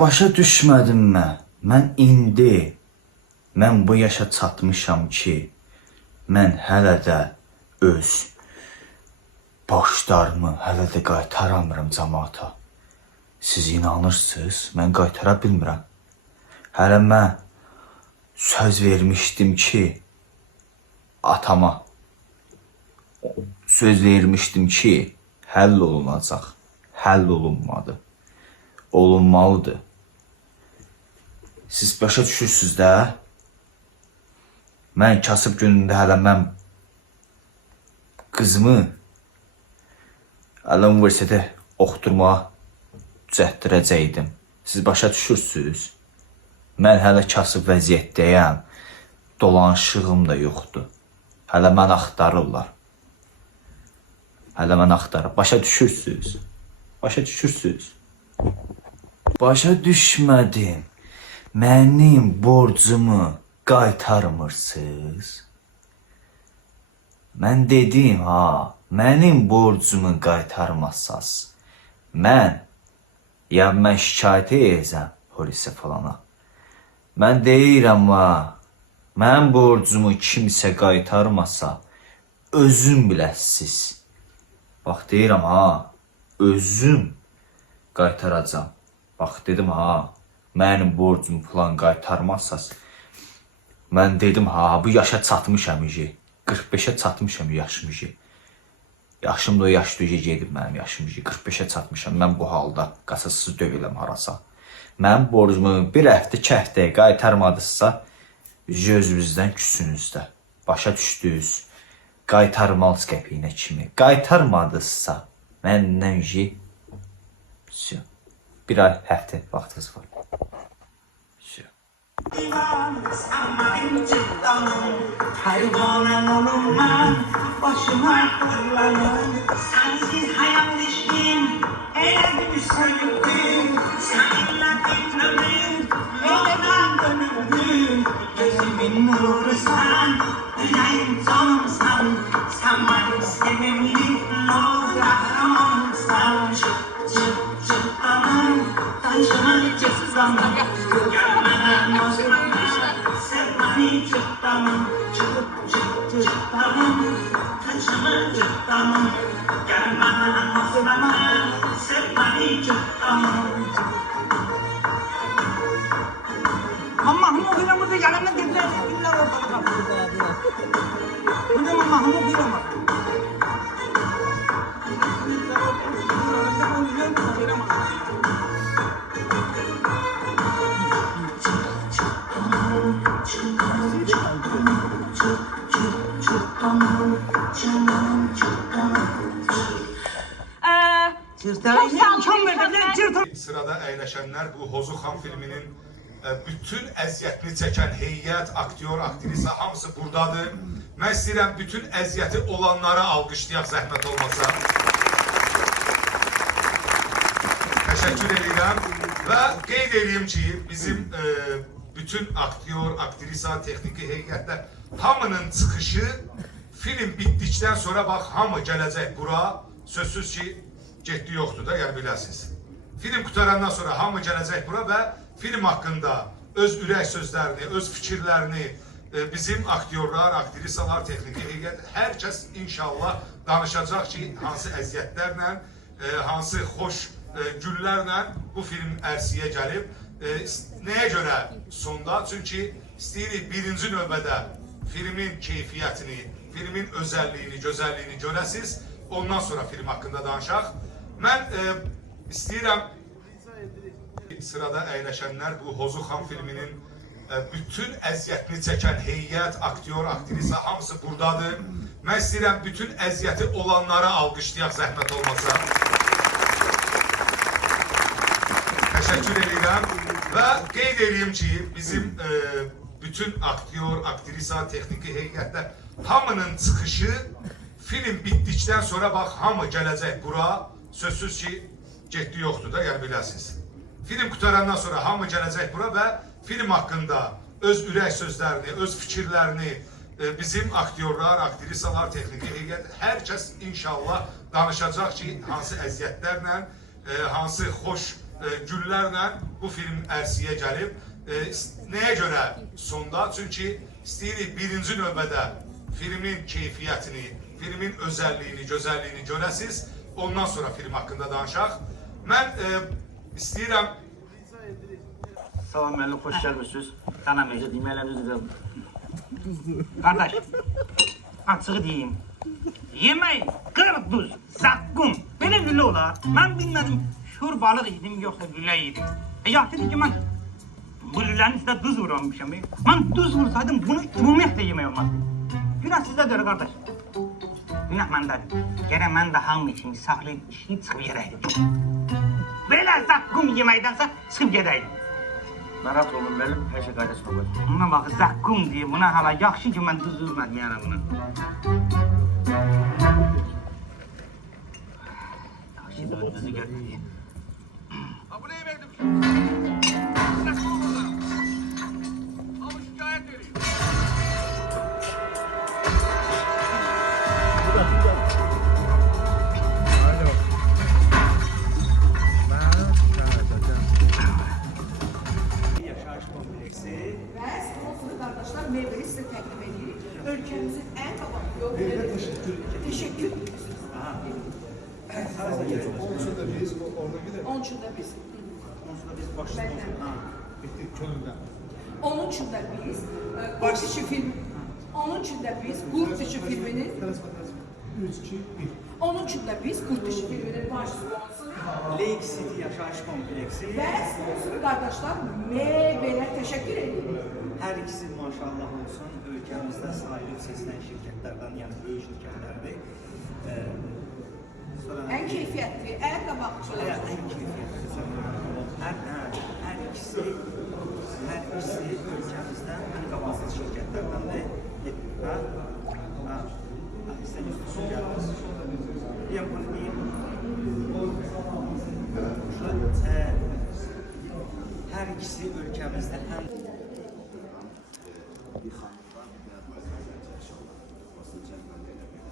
Başa düşmədim mən. Mən bu yaşa çatmışam ki, mən hələ də öz borclarımı hələ də qaytaramıram cəmaata. Siz inanırsınız, mən qaytara bilmirəm. Hələ mən söz vermişdim ki, atama söz vermişdim ki, həll olunacaq. Həll olunmadı. Olunmalıdır. Siz başa düşürsünüz də. Mən kasıb günündə hələ mən qızımı hələ universitetə oxuturmağa düzəltdirəcəkdim. Siz başa düşürsünüz. Mən hələ kasıb vəziyyətdəyəm. Dolanışığım da yoxdur. Hələ mən axtarırlar. Hələ mən axtarır. Başa düşürsünüz. Başa düşürsünüz. Başa düşmədim. Mənim borcumu qaytarmırsınız. Mən dedim ha, mənim borcumu qaytarmazsaz. Mən şikayət edəcəm polisə falana. Mən deyirəm ha, mənim borcumu kimsə qaytarmasa, özüm biləsiz. Bax deyirəm ha, özüm qaytaracam. Bax dedim ha, mənim borcumu falan qaytarmazsaz. Mən dedim ha, bu yaşa çatmışam ki, 45'e çatmışam yaşım ki. Yaşım da o yaş düzə gedib mənim yaşım ki, 45'e çatmışam. Mən bu halda qasasız dövüləm harasa. Mənim borcumu bir həftə, 2 həftəyə qaytarmadınızsa, özünüzdən küsünüzdə. Başa düşdünüz. Qaytarmalısınız qəpiyinə kimi. Qaytarmadınızsa, məndən ki, bir ay həftə vaxtınız var. Sanmayın ciddanım, hayvanen olunmam, başıma kullanım. Sensiz hayal düştüm, elimi soyuttum. Seninle gitmedim, yoldan dönüldüm. Gözümün nuru sen, yüreğim canımsan. Sen benim sevimli, yol kahramanımsan. Ciddanım, taşına cızdanım. Sevmani cıttanım, cıttanım, taşımı cıttanım. Gelmeden nazlama, sevmani cıttanım. Mahmut bilang mo yan naman din lang bilang mo. Ano Mahmut bilang mo? Sırada əyləşənlər bu Hozuxan filminin bütün əziyyətini çəkən heyət, aktyor, aktrisa hamısı buradadır. Mən istəyirəm bütün əziyyəti olanlara alqışlayaq zəhmət olmasa. Təşəkkür edirəm və qeyd edeyim ki, bizim bütün aktyor, aktrisa, texniki heyətlər hamının çıxışı film bitdikdən sonra bax hamı gələcək bura. Sözsüz ki, getdi yoxdur da, yəni biləsiniz. Film qutarandan sonra hamı gələcək bura və film haqqında öz ürək sözlərini, öz fikirlərini bizim aktyorlar, aktrisalar, texniki heyət, hər kəs inşallah danışacaq ki, hansı əziyyətlərlə, hansı xoş günlərlə bu film ərsiyə gəlib. Nəyə görə sonda? Çünki istəyirik birinci növbədə filmin keyfiyyətini, filmin özəlliyini, gözəlliyini görəsiniz. Ondan sonra film haqqında danışaq. Mən istəyirəm sırada əyləşənlər bu Hozuxan filminin bütün əziyyətini çəkən heyət, aktyor, aktrisa hamısı buradadır. Mən istəyirəm bütün əziyyəti olanlara alqışlayaq zəhmət olmasa. Təşəkkür edirəm və qeyd edeyim ki, bizim bütün aktyor, aktrisa, texniki heyətlər hamının çıxışı film bitdikdən sonra bax hamı gələcək bura. Sözsüz ki, getdi yoxdur da, yəni biləsiniz. Film qutarandan sonra hamı gələcək bura və film haqqında öz ürək sözlərini, öz fikirlərini bizim aktyorlar, aktrisalar, texniki heyət, hər kəs inşallah danışacaq ki, hansı əziyyətlərlə, hansı xoş güllərlə bu film ərsiyə gəlib. Nəyə görə sonda? Çünki istəyirik birinci növbədə filmin keyfiyyətini, filmin özəlliyini, gözəlliyini görəsiz. Ondan sonra film haqqında danışaq. Mən istəyirəm... Salam müəllim, xoş gəlmişsiniz. Qanamayacaq, deməkləriniz üzrə. Qardaş, açığı deyim. Yemək, qırıq duz, zaqqum, belə güllə olar. Mən bilmədim, şur balıq yedim, yoxsa güllə yedim. Yaxşı dedi ki, mən bu lüllənin üstə duz vurulmuşam. Mən duz vursaydım, bunu ümumiyyətlə yemək olmazdı. Günah sizdə deyir, qardaş. Günah məndədir. Gərək mən də hamı için saxlayıb işini çıxıb yerəydim. Belə zaqqum yeməkdənsə çıxıb gedəydim. Narahat olun müəllim, hər şey qaydasına qoyur. Buna bax, zaqqum deyir, buna hala yaxşı ki, mən duz vurmadım yəni buna. Yaxşı da duzu görməyeyim. Ha bu neyi verdim şimdi? Nasıl olur burada? Ama şikayet vereyim. Yaşayış kompleksi ve sponsoru kardeşler meyveli size teklif ediyoruz. Ülkemizin en kabak yolları. Teşekkür ediyoruz. Onun için de biz orada gidelim. Onun için de biz. Onsuz da biz başlayalım. Bittik könülden. Onun için de biz kurt dişi film. Onun için de biz kurt dişi filminin. 3, 2, 1. Onun için de biz kurt dişi filminin baş sponsoru. Lake City Yaşayış kompleksi. Ve sponsoru kardeşler meyveli teşekkür ediyoruz. Hər ikisi maşallah olsun, ölkəmizdə sayılıb seçilən şirkətlərdən, yəni böyük şirkətlərdir. En keyfiyetli, en kabakçılar. Ən keyfiyyətli hər ikisi ölkəmizdə ən qabaqlı şirkətlərdəndir. İstəyirsiniz, su gəldiniz. Deyəm, bunu deyim. Hər ikisi ölkəmizdə ən... Bir xanımdan biraz məzəmmət inşallah. Aslında cəlbəndə eləmək.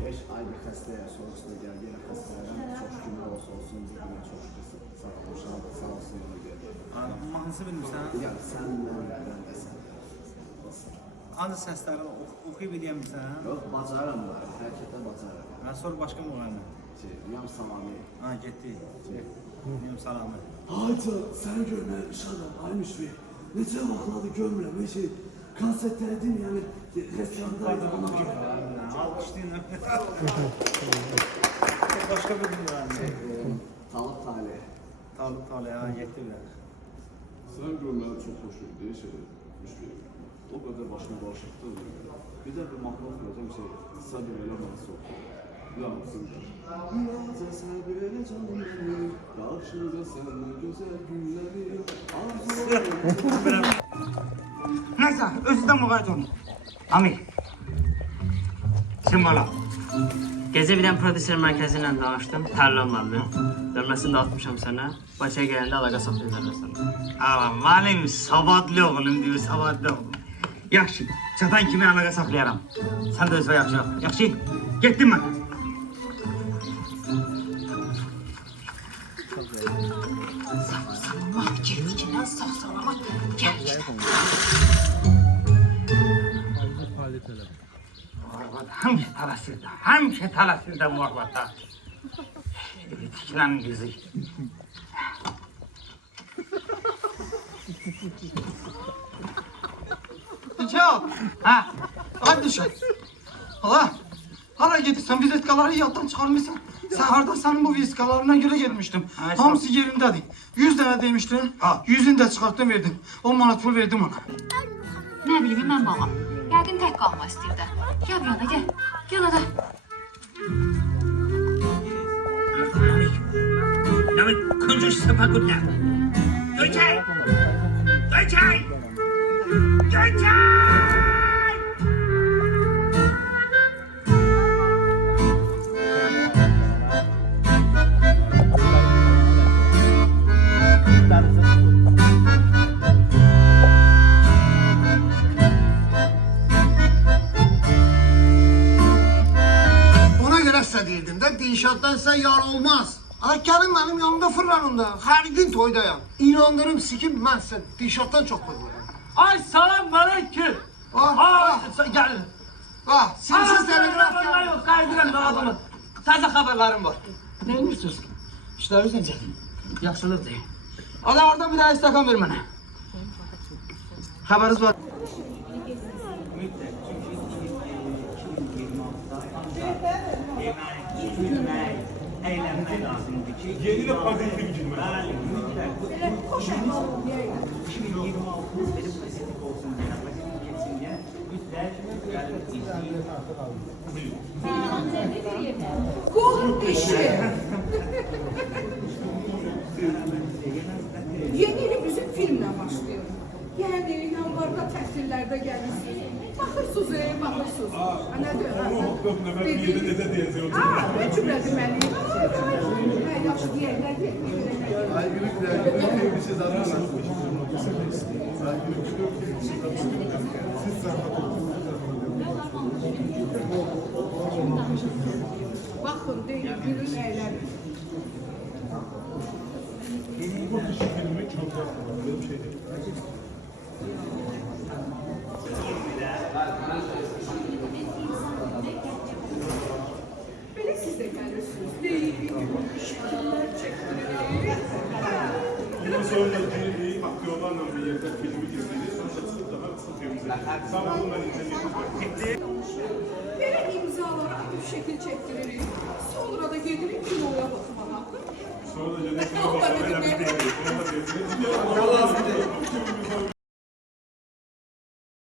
5 ay bir xəstəyə sorusuna gəl, yenə xəstələrdən çox şükürlər olsun, bir günə çox şükür sağ olsun ona görə. Mahnısı bilmirsən? Ya səndən, mən də sən. Ancaq səslərini oxuyub edəmirsən? Yox, bacarım var, hərəkətdən bacarım. Mən sonra başqa müğənni. Rüyam Salami. Ha, getdi. Rüyam Salami. Hayca, sən görməmişəm, ay Müşfiq. Necə vaxtladı görmürəm, heç konsertlərdin, yəni restorandaydı ona görə. Alkışlayın. Başqa bir müğənni. Talib Talih. Talib Talih, ha, getdi bilər. Sən görməli çox xoş idi, Müşfiq. O qədər başına qarışıqdı. Bir də bir mahnı oxuyacam, səbir elə mənə soxdu. Yansındır. Birazca səbir elə canım benim, qarşıda sənin gözəl günlərim, arzularım. Neyse, özü de muğayet olun. Amir. Simbala. Gecə birdən prodüser mərkəzi ilə danışdım, tərlanmadım. Dönməsini də atmışam sənə. Bakıya gələndə əlaqə saxlayacaqlar sənə. Ama malim savadlı oğlum diyor, savadlı oğlum. Yaxşı, çatan kimi əlaqə saxlayaram. Sən də özünə yaxşı. Yaxşı, getdim mən. Sağ-salamat gelmişindən sağ-salamat gəlmişindən. Həmişə tələsirdə müharibətdə. Tikilən bizi. Cevap. Ha, Hadi dışarı. Hala getirsen vizitkaları yattan çıkarmışsın. Sen harda senin bu vizitkalarına göre gelmiştim. Evet, Hamısı yerindeydi. 100 tane demiştin. Ha. 100'ünü de çıkarttım verdim. 10 manat pul verdim ona. Nə bilim mən babam. Yəqin tək qalmaq istəyirdi. Gəl bir yana, gəl. Gəl hadi. Nawet kończysz samochód. Dojczaj! Dojczaj! Dojczaj! Ona göre size değildim de inşaattan ise yar olmaz. Ala gəlin mənim yanımda fırlanın da. Hər gün toydayam. İnandırım sikim mən sizə Dilşaddan çox bıqıram. Ay salam aleyküm. Gəlin. Simsiz telegraf gəlin. Yox, qaydıram da adamı. Təzə xəbərlərim var. Nə edirsiniz? İşləriniz necə? Yaxşılıq deyin. Adam orada bir daha istakan ver mənə. Xəbəriniz var. Eğlenmek lazımdı ki. Yeni de pozitif girmek. Xoş əhval deyək. 2026 benim pozitif olsun diye, pozitif geçsin diye mütləq gəlib izleyin. Qol dişi. Yeni il bizim filmlə başlayır. Yəni yanvarda tətillərdə gəlirsiniz. Baxırsınız, baxırsınız. Nə deyir? Nə cümlə deməliyim? Yaxşı deyəklər Baxın, deyin, gülün, əylənin. Belə siz də gəlirsiniz, deyin, şakalar çəkdiririk. Bundan sonra bir aktörlerle bir yerde filmi izleyeceğiz. Sonra çıkıp daha kısa filmimize. Sağ olun, ben izleyeceğim. Belə imzalara bir şəkil çəkdiririk. Sonra da gedirik kinoya baxmağa. Sonra da cennet filmi başına önemli değil. Sonra da